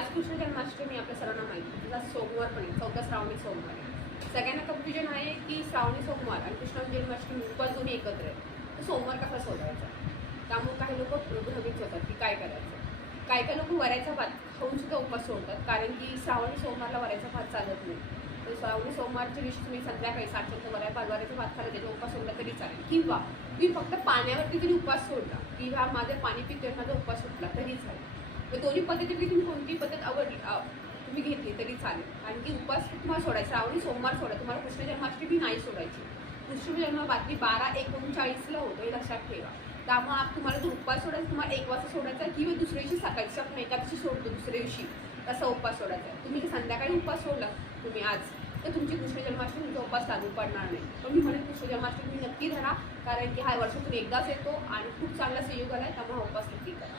आज कृष्ण जन्माष्टमी आपल्या सर्वांना माहिती आहे. तिचा सोमवार पण आहे, 4 श्रावणी सोमवार आहे. सगळ्यांना कन्फ्युजन आहे की श्रावणी सोमवार आणि कृष्ण जन्माष्टमी उपवास दोन्ही एकत्र आहे. तर सोमवार कसा सोडायचा? त्यामुळे काही लोक भ्रमित होतात की काय करायचं. काही लोक वऱ्याचा भात खाऊन सुद्धा उपवास सोडतात, कारण की श्रावणी सोमवारला वऱ्याचा भात चालत नाही. तर श्रावणी सोमवारच्या दिवशी तुम्ही संध्याकाळी साक्षात वऱ्याचा भात खाल्ला, त्याचा उपवास सोडला तरी चालेल. किंवा तुम्ही फक्त पाण्यावरती जरी उपवास सोडला की हा माझं पाणी पितोय माझा उपवास सुटला तरी चालेल. तर दोन्ही पद्धतीपैकी तुम्ही कोणती पद्धत आवडली तुम्ही घेतली तरी चालेल. कारण की उपवास तुम्हाला सोडायचा, श्रावणी सोमवार सोडा, तुम्हाला कृष्ण जन्माष्टमी नाही सोडायची. कृष्ण जन्म रात्री 12:39 होतो, हे लक्षात ठेवा. त्यामुळे तुम्हाला जो उपवास सोडायचा तुम्हाला 1 वाजता सोडायचा किंवा दुसऱ्या दिवशी सकाळची आपण एकादशी सोडतो दुसऱ्या दिवशी तसा उपवास सोडायचा. तुम्ही संध्याकाळी उपवास सोडला तुम्ही आज, तर तुमची कृष्ण जन्माष्टमीचा उपवास लागू पडणार नाही. पण मी म्हणेन कृष्ण जन्माष्टमी नक्की धरा, कारण की हा वर्षातून एकदाच येतो आणि खूप चांगला संयोग आला आहे, त्यामुळे हा उपवास नक्की करा.